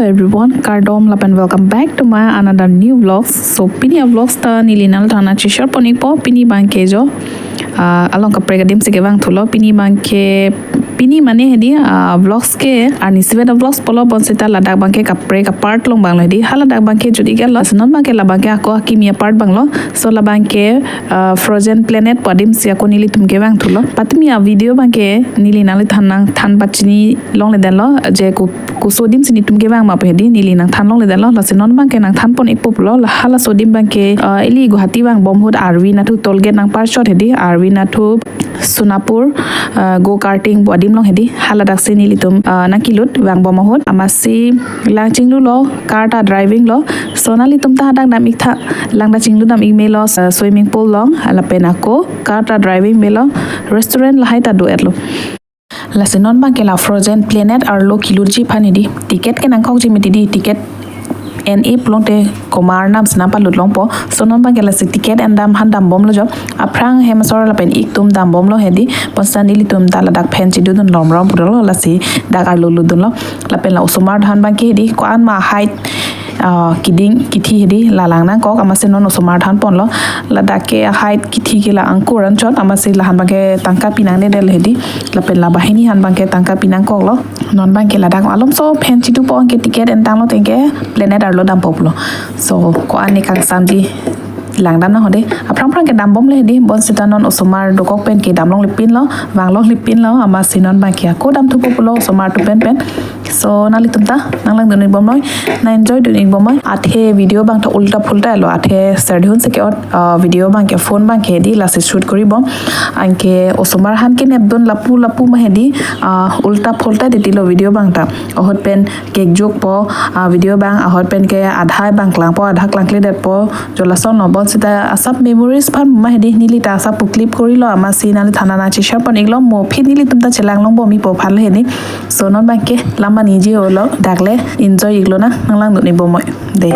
everyone, Kardom Lap and welcome back to my another new vlogs. So pini vlogs ta nilinal thana chishor ponik po pini bangke jo along ka pregadim se gewang thulo pini bangke pini mane hedi vlogs ke ani siveda vlogs polo bonsita ladak bangke ka pre ka part long banglo hedi hala dak bangke jodi gelo non bangke la bangke ako kimia part banglo so la bangke frozen planet padim sia ko nili tum gewang thulo patmi a video bangke nilinal thanang than bachini long le dalo je ko sodim sini tum gewang ma hedi nili nang than long le dalo la non bangke nang than pon ek populo la hala sodim bangke eli Guwahati bang bomhut arwi na thu tolgate nang par shot hedi arwi na thu Sunapur go karting bodim long hedi hala dak se nili tum nakilut wang bomahut amasi langching lu lo karta driving lo sonali tum ta dak dam ikha langda chinglu dam ik melo swimming pool long hala penako karta driving melo restaurant la haita do etlo la senon bang ke la frozen planet ar lo kilurji phanidi ticket ke nang khok ji meti di ticket en e plonte komar nam snapa lutlong po sonon bang ke la ticket and dam han dam bom lo job aprang hemasor la pen ik tum dam bom lo hedi ponsani li tum dala dak phen chi dun lom rom puro la si dak ar lu dun lo la pen la usumar dhan bang ke hedi ko an ma height kiding kithi hedi la lang na ko amase non usumar dhan pon lo la dak ke height kithi ke la angkur an chot amase la han bang ke tangka pinang ne del hedi la pen la bahini han bang ke tangka pinang ko lo non bang ke la dak alom so phen chi du po ke ticket en tang lo tengke planet ar lo dam poplo so ko an ni kang samji lang dam na hode aprang prang ke dam bom le hedi bon sita non usumar do kok pen ke dam long lipin lo wang long lipin lo amase non bang ke ko dam thu populo usumar tu pen pen so nali tumta nanglang dun bom noi na enjoy dun bom athe video bang ta ulta phulta lo athe sardhun se ke video bang ke phone bang ke di la se shoot kori bom anke osomar han ke nebdon lapu ma hedi ulta phulta ditilo video bang ta ohot pen cake jok po video bang ohot pen ke adha bang klang po adha klang kle det po jolason no bon sita asap memories pan ma hedi nili ta asap clip kori lo ama sinali thana na chi shop pon iglo mo phi nili tumta chelang long bo mi po phal hedi so non bang ke lama nije holo dakle enjoy iglo na nanglang dun bom moi de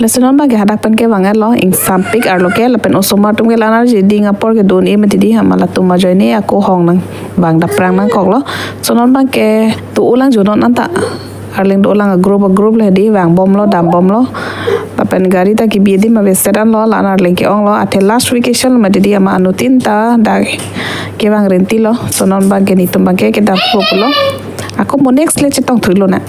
Lesonon ba ke hadak pen ke wangan lo ing sampik ar lo ke la pen osoma tum ke lanar je ding apor ke don e mati di hamala tuma joy ne aku hong nang bang da prang nang kok lo sonon ba ke tu ulang jonon anta arling do ulang group le di wang bom lo dam bom lo la pen gari ta ki bi di ma vesedan lo lanar ling ke ong lo ate last vacation mati di ama anu tinta da ke wang renti lo sonon ba ke ni tum ba ke da lo aku mo next le chetong thilo na